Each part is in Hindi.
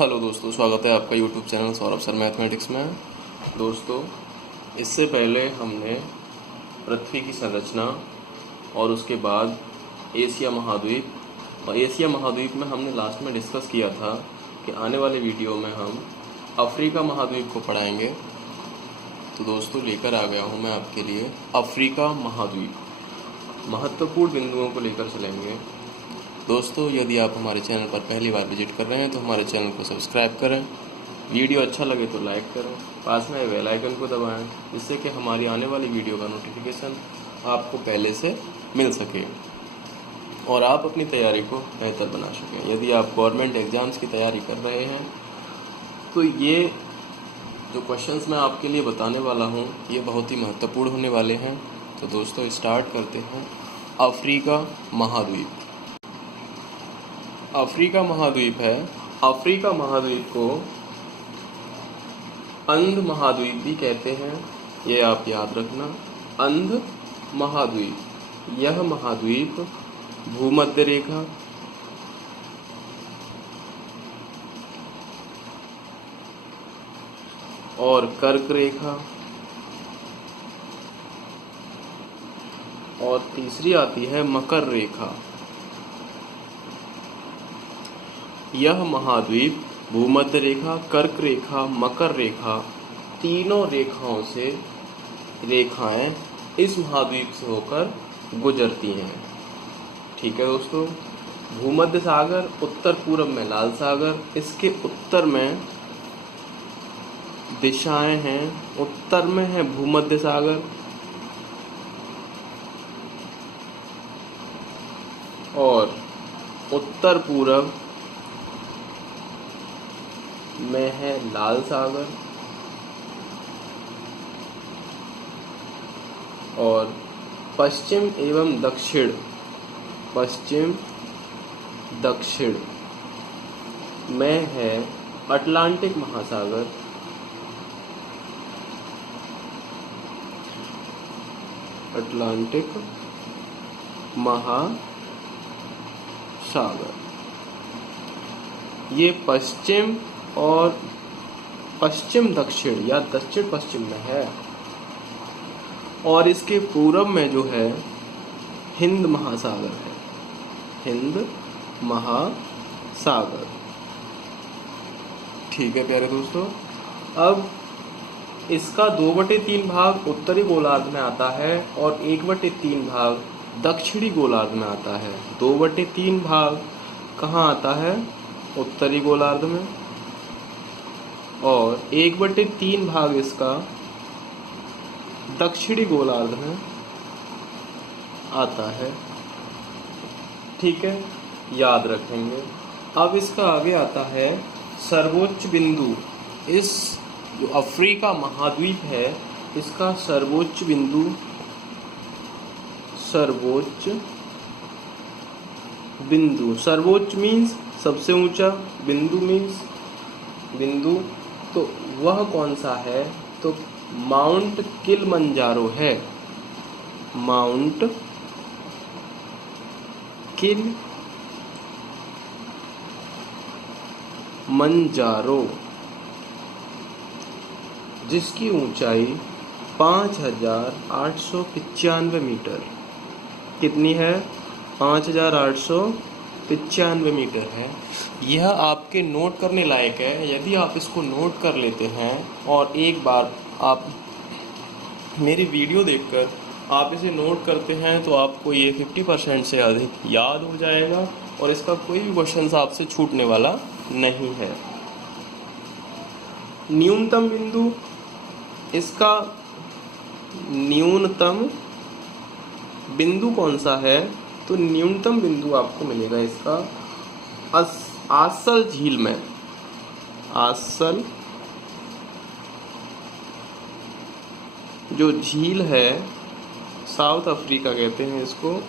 हेलो दोस्तों, स्वागत है आपका YouTube channel Saurabh sir mathematics में। दोस्तों, इससे पहले हमने पृथ्वी की संरचना और उसके बाद एशिया महाद्वीप और एशिया महाद्वीप में हमने लास्ट में डिस्कस किया था कि आने वाले वीडियो में हम अफ्रीका महाद्वीप को पढ़ाएंगे। तो दोस्तों, लेकर आ गया हूँ मैं आपके लिए अफ्रीका महाद्वीप, महत्वपूर्ण बिंदुओं को लेकर चलेंगे। दोस्तों, यदि आप हमारे चैनल पर पहली बार विजिट कर रहे हैं तो हमारे चैनल को सब्सक्राइब करें, वीडियो अच्छा लगे तो लाइक करें, पास में बेल आइकन को दबाएं जिससे कि हमारी आने वाली वीडियो का नोटिफिकेशन आपको पहले से मिल सके और आप अपनी तैयारी को बेहतर बना सकें। यदि आप गवर्नमेंट एग्ज़ाम्स की तैयारी कर रहे हैं तो ये जो क्वेश्चंस मैं आपके लिए बताने वाला हूँ ये बहुत ही महत्वपूर्ण होने वाले हैं। तो दोस्तों, स्टार्ट करते हैं। अफ्रीका महाद्वीप। अफ्रीका महाद्वीप है। अफ्रीका महाद्वीप को अंध महाद्वीप भी कहते हैं, ये आप याद रखना। अंध महाद्वीप, यह महाद्वीप भूमध्य रेखा और कर्क रेखा और तीसरी आती है मकर रेखा। यह महाद्वीप भूमध्य रेखा, कर्क रेखा, मकर रेखा, तीनों रेखाओं से रेखाएं इस महाद्वीप से होकर गुजरती हैं। ठीक है दोस्तों। भूमध्य सागर, उत्तर पूर्व में लाल सागर, इसके उत्तर में दिशाएं हैं। उत्तर में है भूमध्य सागर और उत्तर पूर्व में है लाल सागर और पश्चिम एवं दक्षिण में है अटलांटिक महासागर ये पश्चिम और पश्चिम दक्षिण या दक्षिण पश्चिम में है और इसके पूरब में जो है हिंद महासागर है। हिंद महासागर। ठीक है प्यारे दोस्तों। अब इसका 2/3 भाग उत्तरी गोलार्ध में आता है और 1/3 भाग दक्षिणी गोलार्ध में आता है। 2/3 भाग कहाँ आता है? उत्तरी गोलार्ध में और 1/3 भाग इसका दक्षिणी गोलार्ध में आता है। ठीक है, याद रखेंगे। अब इसका आगे आता है सर्वोच्च बिंदु। इस जो अफ्रीका महाद्वीप है इसका सर्वोच्च बिंदु, सर्वोच्च मीन्स सबसे ऊंचा, बिंदु मीन्स बिंदु, तो वह कौन सा है? तो माउंट किलिमंजारो है। माउंट किलिमंजारो, जिसकी ऊंचाई 5895 मीटर। कितनी है? 5895 मीटर है। यह आपके नोट करने लायक है। यदि आप इसको नोट कर लेते हैं और एक बार आप मेरी वीडियो देखकर आप इसे नोट करते हैं तो आपको ये 50% से अधिक याद हो जाएगा और इसका कोई भी क्वेश्चन आपसे छूटने वाला नहीं है। न्यूनतम बिंदु, इसका न्यूनतम बिंदु कौन सा है? तो न्यूनतम बिंदु आपको मिलेगा इसका आसल झील में। आसल जो झील है, साउथ अफ्रीका कहते हैं इसको,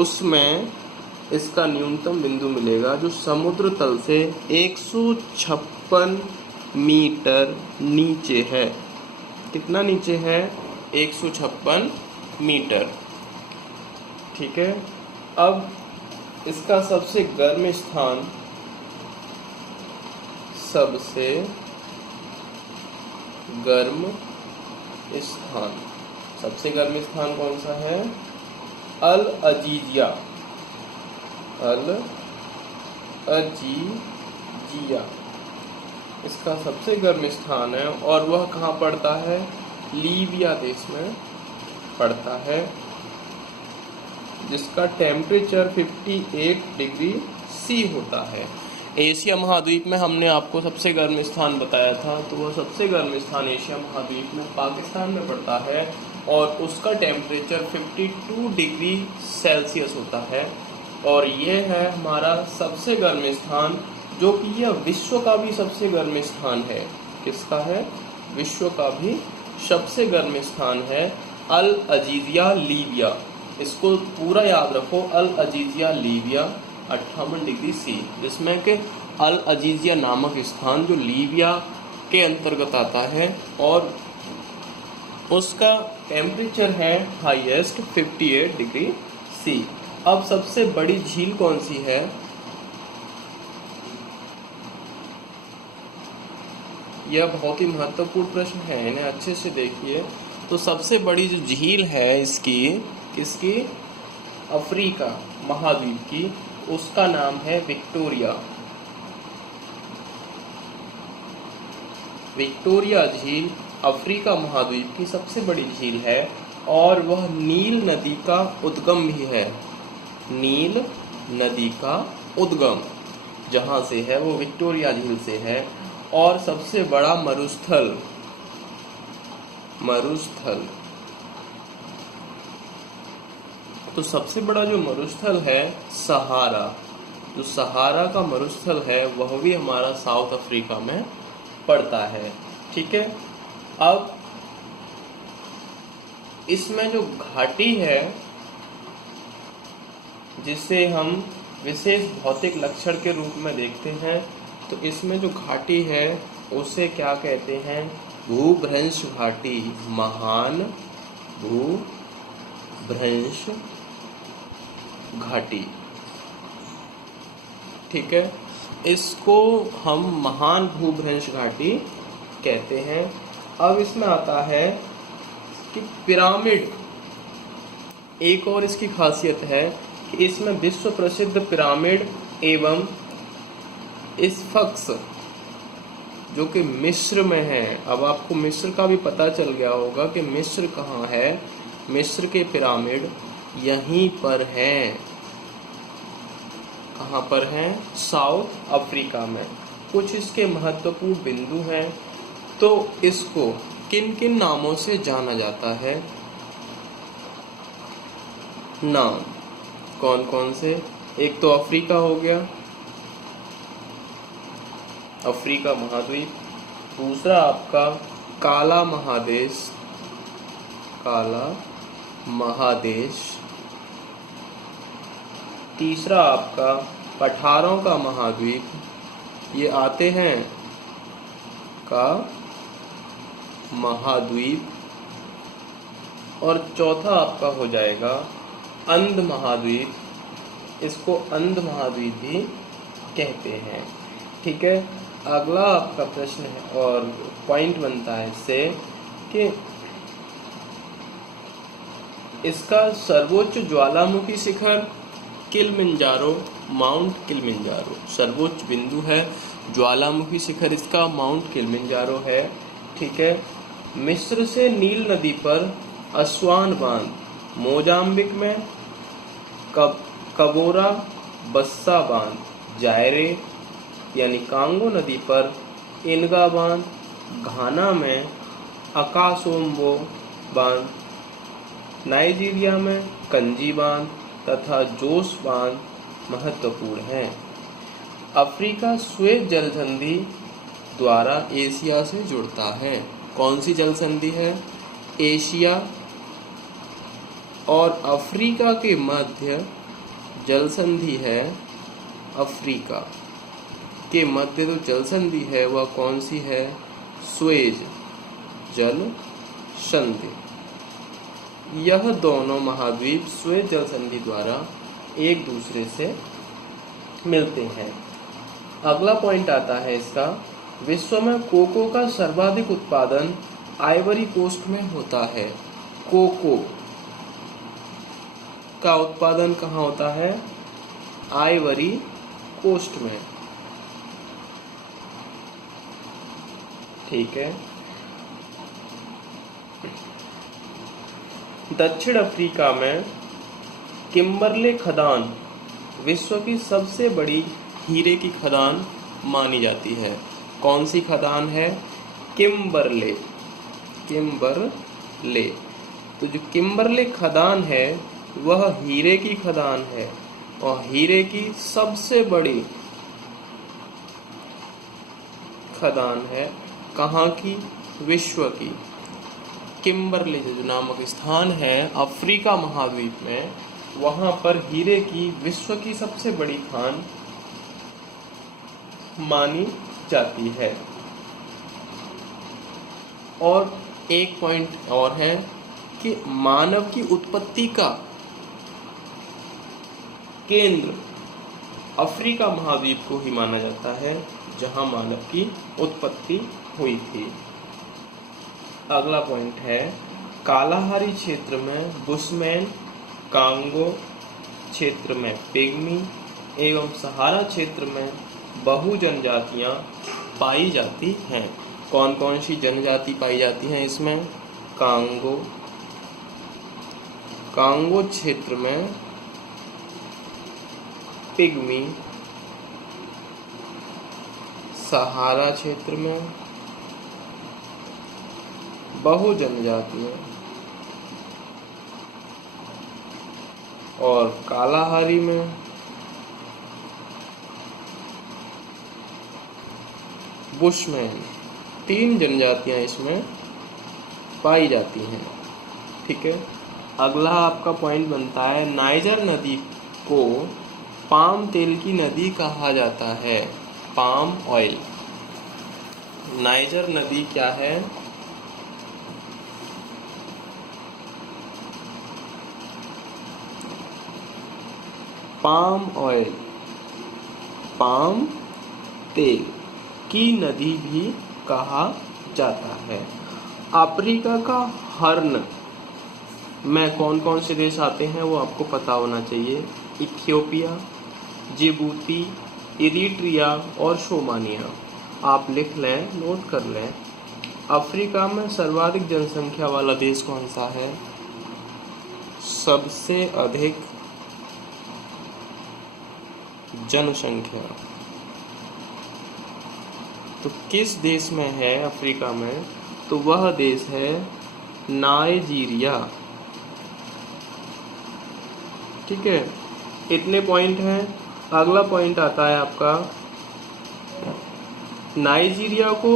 उसमें इसका न्यूनतम बिंदु मिलेगा जो समुद्र तल से 156 मीटर नीचे है। कितना नीचे है? 156 मीटर। ठीक है। अब इसका सबसे गर्म स्थान सबसे गर्म स्थान, सबसे गर्म स्थान कौन सा है? अल अजीजिया, अल अजीजिया इसका सबसे गर्म स्थान है और वह कहाँ पड़ता है? लीबिया देश में पड़ता है, जिसका टेम्परेचर 58 डिग्री सी होता है। एशिया महाद्वीप में हमने आपको सबसे गर्म स्थान बताया था, तो वह सबसे गर्म स्थान एशिया महाद्वीप में पाकिस्तान में पड़ता है और उसका टेम्परेचर 52 डिग्री सेल्सियस होता है। और यह है हमारा सबसे गर्म स्थान, जो कि यह विश्व का भी सबसे गर्म स्थान है। किसका है? विश्व का भी सबसे गर्म स्थान है अल अजीजिया लीबिया। इसको पूरा याद रखो, अल अजीजिया लीबिया 58 डिग्री सी, जिसमें कि अल अजीजिया नामक स्थान जो लीबिया के अंतर्गत आता है और उसका टेम्परेचर है हाईएस्ट 58 डिग्री सी। अब सबसे बड़ी झील कौन सी है? यह बहुत ही महत्वपूर्ण प्रश्न है, इन्हें अच्छे से देखिए। तो सबसे बड़ी जो झील है इसकी अफ्रीका महाद्वीप की, उसका नाम है विक्टोरिया। विक्टोरिया झील अफ्रीका महाद्वीप की सबसे बड़ी झील है और वह नील नदी का उद्गम भी है। नील नदी का उद्गम जहाँ से है वो विक्टोरिया झील से है। और सबसे बड़ा मरुस्थल तो सबसे बड़ा जो मरुस्थल है सहारा, जो सहारा का मरुस्थल है वह भी हमारा साउथ अफ्रीका में पड़ता है। ठीक है, अब इसमें जो घाटी है जिसे हम विशेष भौतिक लक्षण के रूप में देखते हैं, तो इसमें जो घाटी है उसे क्या कहते हैं? भूभ्रंश घाटी, महान भूभ्रंश घाटी। ठीक है, इसको हम महान भूभ्रंश घाटी कहते हैं। अब इसमें आता है कि पिरामिड, एक और इसकी खासियत है कि इसमें विश्व प्रसिद्ध पिरामिड एवं स्फिंक्स जो कि मिस्र में है। अब आपको मिस्र का भी पता चल गया होगा कि मिस्र कहाँ है। मिस्र के पिरामिड यहीं पर हैं। कहाँ पर हैं? साउथ अफ्रीका में। कुछ इसके महत्वपूर्ण बिंदु हैं, तो इसको किन किन नामों से जाना जाता है? नाम कौन कौन से? एक तो अफ्रीका हो गया, अफ्रीका महाद्वीप। दूसरा आपका काला महादेश, काला महादेश। तीसरा आपका पठारों का महाद्वीप, ये आते हैं का महाद्वीप। और चौथा आपका हो जाएगा अंध महाद्वीप, इसको अंध महाद्वीप भी कहते हैं। ठीक है, अगला आपका प्रश्न है और पॉइंट बनता है इससे कि इसका सर्वोच्च ज्वालामुखी शिखर किलिमंजारो, माउंट किलिमंजारो सर्वोच्च बिंदु है। ज्वालामुखी शिखर इसका माउंट किलिमंजारो है। ठीक है, मिस्र से नील नदी पर अस्वान बांध, मोजाम्बिक में कबोरा बस्सा बांध, जायरे यानी कांगो नदी पर इनगा बांध, घाना में अकासोम्बो बांध, नाइजीरिया में कंजी बांध तथा जोश बांध महत्वपूर्ण हैं। अफ्रीका स्वेज जल संधि द्वारा एशिया से जुड़ता है। कौन सी जल संधि है? एशिया और अफ्रीका के मध्य जल संधि है। अफ्रीका के मध्य जो जल संधि है वह कौन सी है? स्वेज जल संधि। यह दोनों महाद्वीप स्वेज जल संधि द्वारा एक दूसरे से मिलते हैं। अगला पॉइंट आता है इसका विश्व में कोको का सर्वाधिक उत्पादन आइवरी कोस्ट में होता है। कोको का उत्पादन कहाँ होता है? आइवरी कोस्ट में। ठीक है। दक्षिण अफ्रीका में किम्बरले खदान विश्व की सबसे बड़ी हीरे की खदान मानी जाती है। कौन सी खदान है? किम्बरले। किम्बरले। तो जो किम्बरले खदान है वह हीरे की खदान है और हीरे की सबसे बड़ी खदान है। कहाँ की? विश्व की। किम्बरले जो नामक स्थान है अफ्रीका महाद्वीप में, वहाँ पर हीरे की विश्व की सबसे बड़ी खान मानी जाती है। और एक पॉइंट और है कि मानव की उत्पत्ति का केंद्र अफ्रीका महाद्वीप को ही माना जाता है, जहां मानव की उत्पत्ति हुई थी। अगला पॉइंट है कालाहारी क्षेत्र में बुशमैन, कांगो क्षेत्र में पिग्मी एवं सहारा क्षेत्र में बहु जनजातियां पाई जाती हैं। कौन कौन सी जनजाति पाई जाती हैं इसमें? कांगो क्षेत्र में पिग्मी, सहारा क्षेत्र में बहु जनजातियां और कालाहारी में बुशमैन, 3 जनजातियां इसमें पाई जाती हैं। ठीक है। अगला आपका पॉइंट बनता है नाइजर नदी को पाम तेल की नदी कहा जाता है। Palm oil. नाइजर नदी क्या है? पाम ऑयल, पाम तेल की नदी भी कहा जाता है। अफ्रीका का हॉर्न में कौन कौन से देश आते हैं वो आपको पता होना चाहिए। इथियोपिया, जिबूती, इरिट्रिया और सोमालिया। आप लिख लें, नोट कर लें। अफ्रीका में सर्वाधिक जनसंख्या वाला देश कौन सा है? सबसे अधिक जनसंख्या तो किस देश में है अफ्रीका में? तो वह देश है नाइजीरिया। ठीक है। इतने पॉइंट हैं। अगला पॉइंट आता है आपका नाइजीरिया को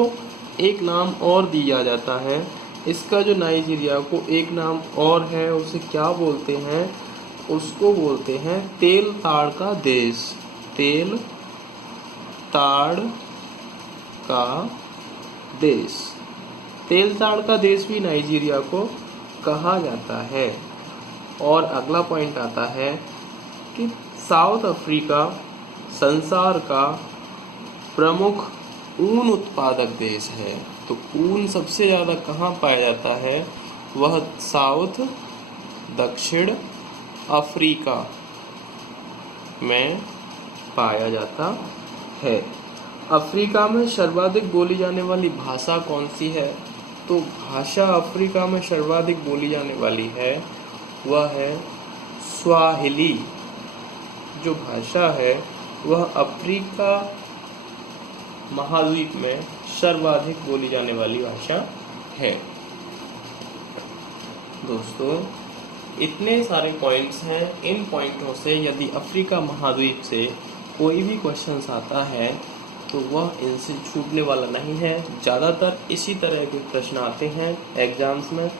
एक नाम और दिया जाता है। इसका जो नाइजीरिया को एक नाम और है उसे क्या बोलते हैं? उसको बोलते हैं तेल ताड़ का देश। तेल ताड़ का देश। तेल ताड़ का देश भी नाइजीरिया को कहा जाता है। और अगला पॉइंट आता है कि साउथ अफ्रीका संसार का प्रमुख ऊन उत्पादक देश है। तो ऊन सबसे ज़्यादा कहाँ पाया जाता है? वह साउथ दक्षिण अफ्रीका में पाया जाता है। अफ्रीका में सर्वाधिक बोली जाने वाली भाषा कौन सी है? तो भाषा अफ्रीका में सर्वाधिक बोली जाने वाली है वह है स्वाहिली। जो भाषा है वह अफ्रीका महाद्वीप में सर्वाधिक बोली जाने वाली भाषा है। दोस्तों इतने सारे पॉइंट्स हैं। इन पॉइंटों से यदि अफ्रीका महाद्वीप से कोई भी क्वेश्चंस आता है तो वह इनसे छूटने वाला नहीं है। ज़्यादातर इसी तरह के प्रश्न आते हैं एग्जाम्स में।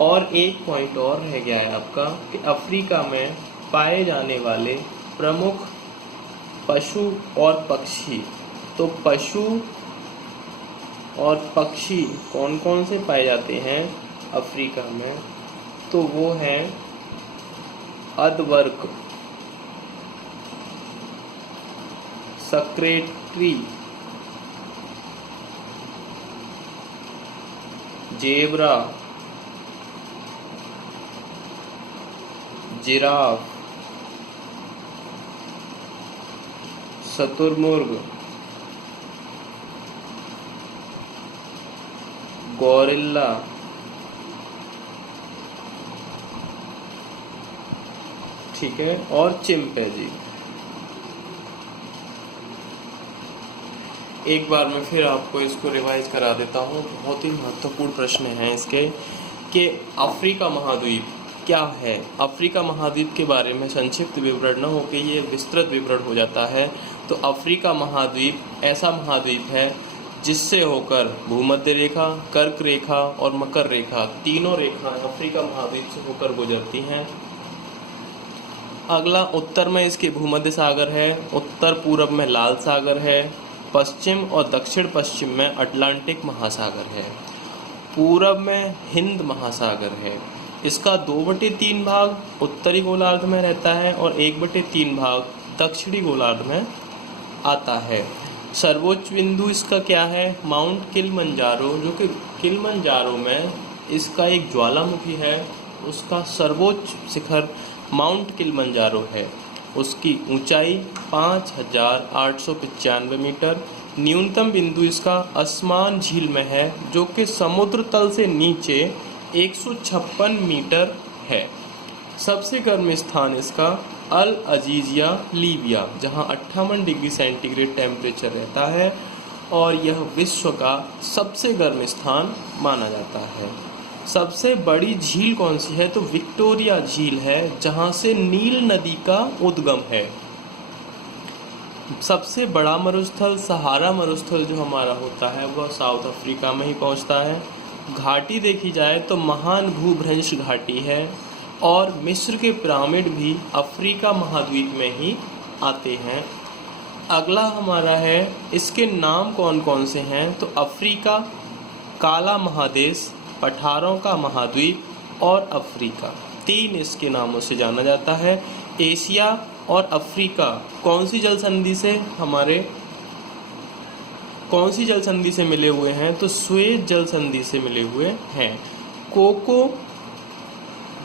और एक पॉइंट और रह गया है आपका कि अफ्रीका में पाए जाने वाले प्रमुख पशु और पक्षी। तो पशु और पक्षी कौन कौन से पाए जाते हैं अफ्रीका में? तो वो हैं अदवर्क, सक्रेटरी, जेब्रा, जिराफ, शुतुरमुर्ग, गोरिल्ला, ठीक है, और चिंपैंजी। एक बार मैं फिर आपको इसको रिवाइज करा देता हूँ। बहुत ही महत्वपूर्ण प्रश्न हैं इसके कि अफ्रीका महाद्वीप क्या है। अफ्रीका महाद्वीप के बारे में संक्षिप्त विवरण न होकर ये विस्तृत विवरण हो जाता है। तो अफ्रीका महाद्वीप ऐसा महाद्वीप है जिससे होकर भूमध्य रेखा, कर्क रेखा और मकर रेखा, तीनों रेखाएं अफ्रीका महाद्वीप से होकर गुजरती हैं। अगला, उत्तर में इसके भूमध्य सागर है, उत्तर पूर्व में लाल सागर है, पश्चिम और दक्षिण पश्चिम में अटलांटिक महासागर है, पूरब में हिंद महासागर है। इसका 2/3 भाग उत्तरी गोलार्ध में रहता है और 1/3 भाग दक्षिणी गोलार्ध में आता है। सर्वोच्च बिंदु इसका क्या है? माउंट किलिमंजारो, जो कि किलिमंजारो में इसका एक ज्वालामुखी है, उसका सर्वोच्च शिखर माउंट किलिमंजारो है। उसकी ऊंचाई 5895 मीटर। न्यूनतम बिंदु इसका अस्मान झील में है, जो कि समुद्र तल से नीचे 156 मीटर है। सबसे गर्म स्थान इसका अल अजीजिया लीबिया, जहां 58 डिग्री सेंटीग्रेड टेम्परेचर रहता है और यह विश्व का सबसे गर्म स्थान माना जाता है। सबसे बड़ी झील कौन सी है? तो विक्टोरिया झील है, जहां से नील नदी का उद्गम है। सबसे बड़ा मरुस्थल सहारा मरुस्थल जो हमारा होता है वह साउथ अफ्रीका में ही पहुंचता है। घाटी देखी जाए तो महान भूभ्रंश घाटी है और मिस्र के पिरामिड भी अफ्रीका महाद्वीप में ही आते हैं। अगला हमारा है, इसके नाम कौन कौन से हैं? तो अफ्रीका, काला महादेश, पठारों का महाद्वीप और अफ्रीका, 3 इसके नामों से जाना जाता है। एशिया और अफ्रीका कौन सी जल संधि से मिले हुए हैं? तो स्वेज जल संधि से मिले हुए हैं। कोको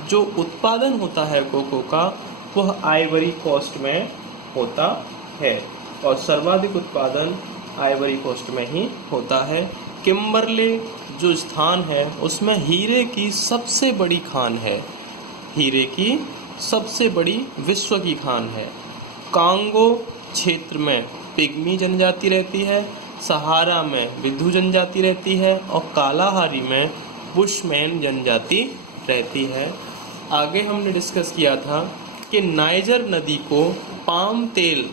जो उत्पादन होता है कोको का, वह आइवरी कोस्ट में होता है और सर्वाधिक उत्पादन आइवरी कोस्ट में ही होता है। किम्बरले जो स्थान है उसमें हीरे की सबसे बड़ी खान है, हीरे की सबसे बड़ी विश्व की खान है। कांगो क्षेत्र में पिग्मी जनजाति रहती है, सहारा में विधु जनजाति रहती है और कालाहारी में बुशमैन जनजाति रहती है। आगे हमने डिस्कस किया था कि नाइजर नदी को पाम तेल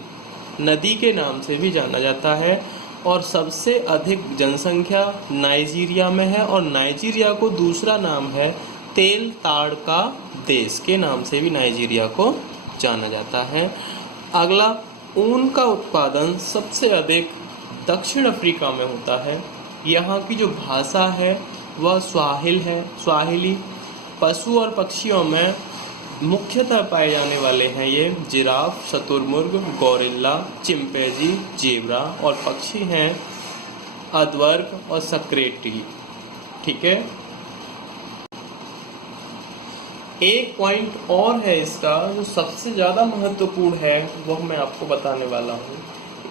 नदी के नाम से भी जाना जाता है और सबसे अधिक जनसंख्या नाइजीरिया में है और नाइजीरिया को दूसरा नाम है तेल ताड़ का देश के नाम से भी नाइजीरिया को जाना जाता है। अगला, ऊन का उत्पादन सबसे अधिक दक्षिण अफ्रीका में होता है। यहाँ की जो भाषा है वह स्वाहिली। पशु और पक्षियों में मुख्यतः पाए जाने वाले हैं ये जिराफ, शुतुरमुर्ग, गोरिल्ला, चिंपैंजी, जेब्रा और पक्षी हैं अधवर्ग और सक्रेटी। ठीक है, एक पॉइंट और है इसका जो सबसे ज़्यादा महत्वपूर्ण है, वह मैं आपको बताने वाला हूँ।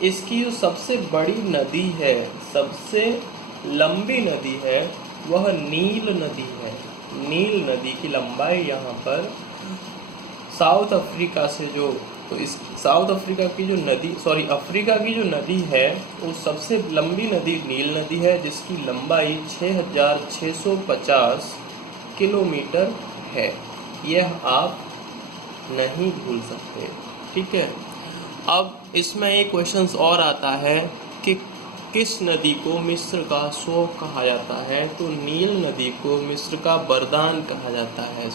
इसकी जो सबसे बड़ी नदी है, सबसे लंबी नदी है, वह नील नदी है। नील नदी की लंबाई यहाँ पर साउथ अफ्रीका से अफ्रीका की जो नदी है वो सबसे लंबी नदी नील नदी है, जिसकी लंबाई 6650 किलोमीटर है। यह आप नहीं भूल सकते। ठीक है, अब इसमें एक क्वेश्चन और आता है कि किस नदी को मिस्र का शोक कहा जाता है? तो नील नदी को मिस्र का वरदान कहा जाता है।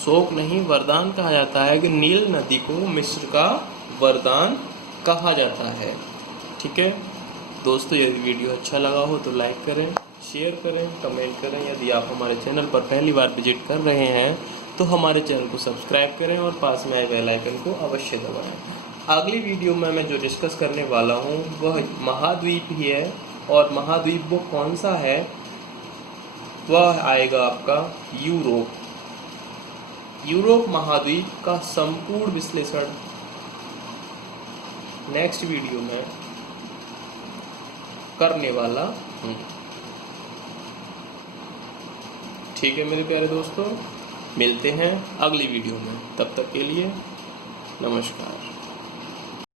शोक नहीं, वरदान कहा जाता है कि नील नदी को मिस्र का वरदान कहा जाता है। ठीक है दोस्तों, यदि वीडियो अच्छा लगा हो तो लाइक करें, शेयर करें, कमेंट करें। यदि आप हमारे चैनल पर पहली बार विजिट कर रहे हैं तो हमारे चैनल को सब्सक्राइब करें और पास में आए बेल आइकन को अवश्य दबाएं। अगली वीडियो में मैं जो डिस्कस करने वाला हूँ वह महाद्वीप ही है, और महाद्वीप वो कौन सा है वह आएगा आपका यूरोप। यूरोप महाद्वीप का संपूर्ण विश्लेषण नेक्स्ट वीडियो में करने वाला हूँ। ठीक है मेरे प्यारे दोस्तों, मिलते हैं अगली वीडियो में। तब तक के लिए नमस्कार।